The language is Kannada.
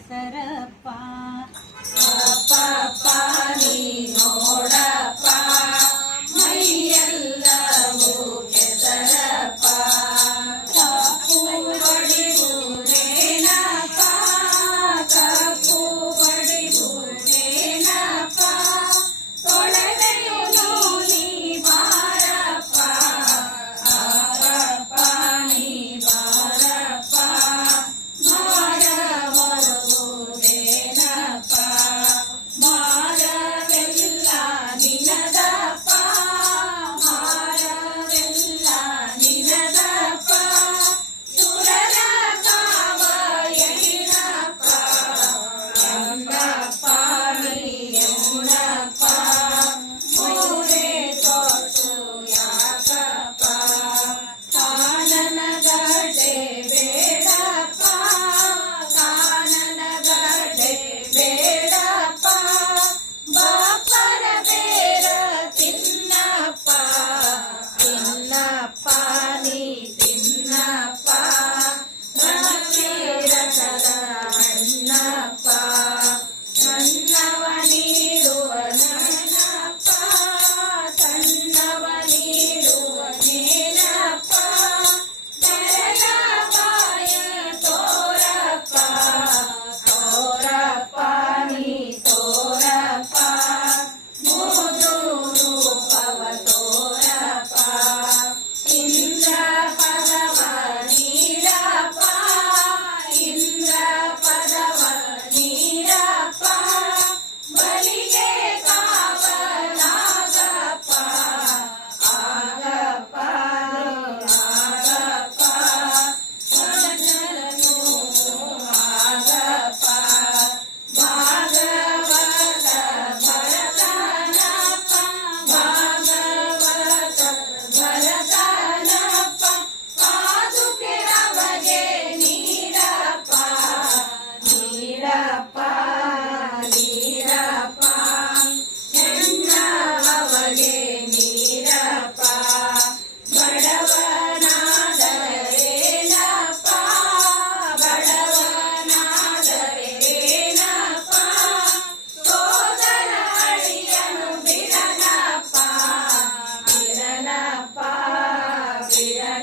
ಕೆಸರಪ್ಪ ಅಪ್ಪ ನೀ ನೋಡಪ್ಪ ಮೈಯೆಲ್ಲವೂ ಕೆಸರಪ್ಪ ಕಪ್ಪು ಬಡಿಯುವುದೇನಪ್ಪ ಕಪ್ಪು ಬಡಿಯುವುದೇನಪ್ಪ ತೊಳೆದೆಯು ನೀ ಬಾರಪ್ಪ ಅಪ್ಪ ನೀ ಬಾರಪ್ಪ ಭಾರವರುವುದೇನಪ್ಪ ಭಾರವೆಲ್ಲ ನಿನದಪ್ಪ ಭಾರವೆಲ್ಲ ನಿನದಪ್ಪ ಸುರರ ಕಾವ ಎನ್ನಪ್ಪ ಎಂದಪ್ಪ ನೀಯಮ್ಮನಪ್ಪ ಮೂರೇ ತೊಟ್ಟು ಯಾಕಪ್ಪ ಕಾನನಗಡ್ಡೆ ಬೇಡಪ್ಪ ಕಾನನಗಡ್ಡೆ ಬೇಡಪ್ಪ ಬಾಪರ ಬೇರ ತಿನ್ನಪ್ಪ ತಿನ್ನಪ್ಪ ನೀ ತಿನ್ನಪ್ಪ ರಸದ ಹಣ್ಣಪ್ಪ ಸಣ್ಣವ ನೀಡುವ ನನ್ನಪ್ಪ ಸಣ್ಣವ ನೀಡುವ ನೇನಪ್ಪ ತೆರೆದ ಬಾಯ ತೋರಪ್ಪ ತೋರಪ್ಪ ನೀ ತೋರಪ್ಪ ಮೋದು ರೂಪವ ತೋರಪ್ಪ ಇಂದ್ರ ಪದವ ನೀಡಪ್ಪ ಇಂದ್ರ ಪದವ ನೀಡಪ್ಪ ಬಲಿಗೆ ಕಾವಲಾಗಪ್ಪ ಆಗಪ್ಪ ಆಗಪ್ಪ ಸಜ್ಜನನು ಆಗಪ್ಪ ಭಾಗವತ ಭರತನಪ್ಪ ಭಾಗವತ ಭರತನಪ್ಪ ಪಾದುಕೆ ಅವಗೆ ನೀಡಪ್ಪ ನೀಡಪ್ಪ ನೀಡಪ್ಪ ಹೆಣ್ಣ ಅವಗೆ ನೀಡಪ್ಪ ಬಡವನಾದರೇನಪ್ಪ ಬಡವನಾದರೇನಪ್ಪ ಸೋದರ ಅಳಿಯನು ಬಿಡನಪ್ಪ ಬಿಡನಪ್ಪ ಬಿಡನಪ್ಪ